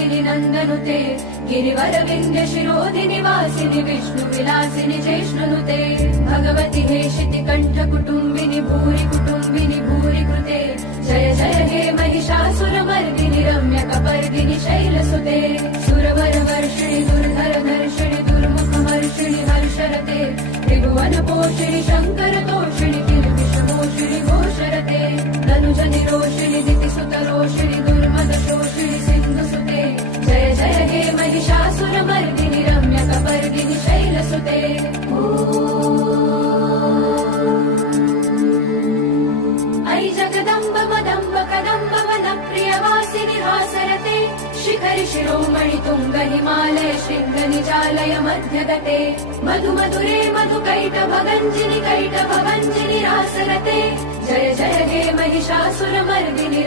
मर्दिनि नन्दनुते गिरिवर विन्ध्य शिरोधिनि वासिनि विष्णु विलासिनि जिष्णुनुते भगवति हेशिति कण्ठ कुटुम्बिनि भूरि कृते जय जय हे महिषासुरमर्दिनि रम्य कपर्दिनि शैलसुते सुरवर वर्षिणि दुर्धर धर्षिणि दुर्मुखमर्षिणि हर्षरते त्रिभुवन पोषिणि शङ्कर तोषिणि किल्बिषमोषिणि घोषरते धनुज निरोषिणि दितिसुत रोषिणि दुर्मद शोषिणि सिन्धुसुते जय जय हे महिषासुरमर्दिनि रम्य कपर्दिनि शैलसुते ऐ जगदम्ब मदम्ब कदम्ब वनप्रियवासिनि हासरते शिखरि शिरोमणि तुङ्ग हिमालय शृङ्ग निजालय मध्यगते मधु मधुरे मधुकैटभगञ्जिनि रासरते जय जय हे महिषासुरमर्दिनि